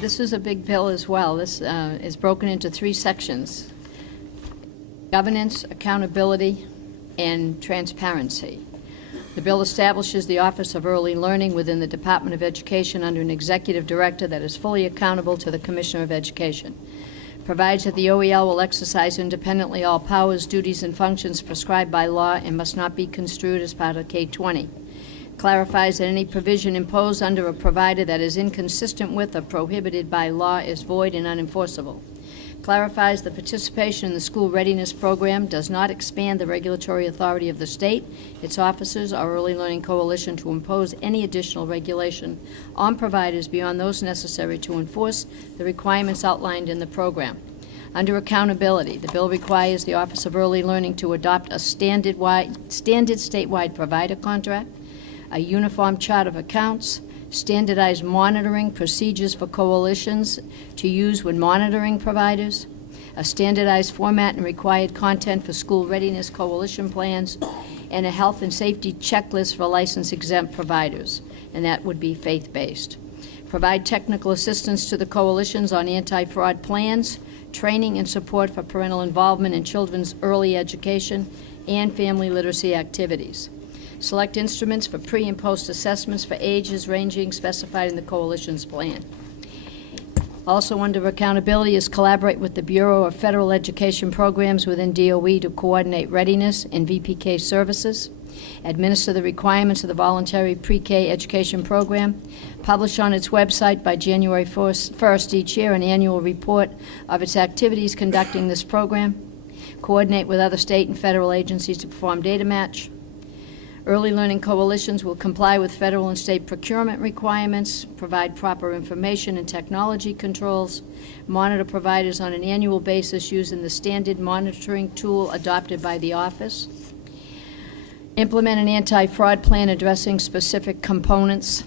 This is a big bill as well. This is broken into 3 sections: governance, accountability, and transparency. The bill establishes the Office of Early Learning within the Department of Education under an executive director that is fully accountable to the Commissioner of Education. Provides that the OEL will exercise independently all powers, duties, and functions prescribed by law and must not be construed as part of K-20. Clarifies that any provision imposed under a provider that is inconsistent with or prohibited by law is void and unenforceable. Clarifies the participation in the school readiness program does not expand the regulatory authority of the state, its officers, or Early Learning Coalition to impose any additional regulation on providers beyond those necessary to enforce the requirements outlined in the program. Under accountability, the bill requires the Office of Early Learning to adopt a standard statewide provider contract, a uniform chart of accounts, standardized monitoring procedures for coalitions to use when monitoring providers, a standardized format and required content for school readiness coalition plans, and a health and safety checklist for license-exempt providers, and that would be faith-based. Provide technical assistance to the coalitions on anti-fraud plans, training and support for parental involvement in children's early education and family literacy activities. Select instruments for pre- and post-assessments for ages ranging specified in the coalition's plan. Also under accountability is collaborate with the Bureau of Federal Education Programs within DOE to coordinate readiness and VPK services, administer the requirements of the voluntary pre-K education program, publish on its website by January 1st each year an annual report of its activities conducting this program, coordinate with other state and federal agencies to perform data match. Early Learning Coalitions will comply with federal and state procurement requirements, provide proper information and technology controls, monitor providers on an annual basis using the standard monitoring tool adopted by the office, implement an anti-fraud plan addressing specific components.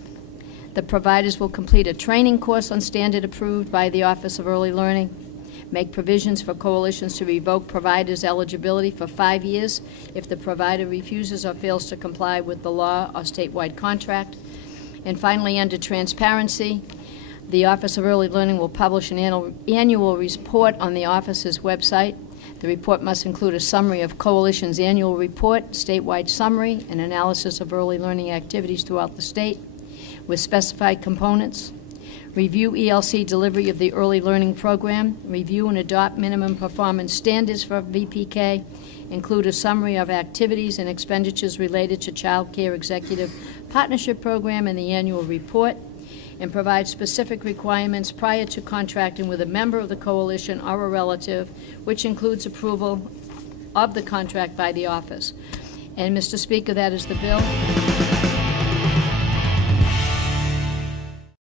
The providers will complete a training course on standard approved by the Office of Early Learning, make provisions for coalitions to revoke providers' eligibility for 5 years if the provider refuses or fails to comply with the law or statewide contract. And finally, under transparency, the Office of Early Learning will publish an annual report on the office's website. The report must include a summary of coalition's annual report, statewide summary, and analysis of early learning activities throughout the state with specified components. Review ELC delivery of the early learning program, review and adopt minimum performance standards for VPK, include a summary of activities and expenditures related to Child Care Executive Partnership Program in the annual report, and provide specific requirements prior to contracting with a member of the coalition or a relative, which includes approval of the contract by the office. And Mr. Speaker, that is the bill.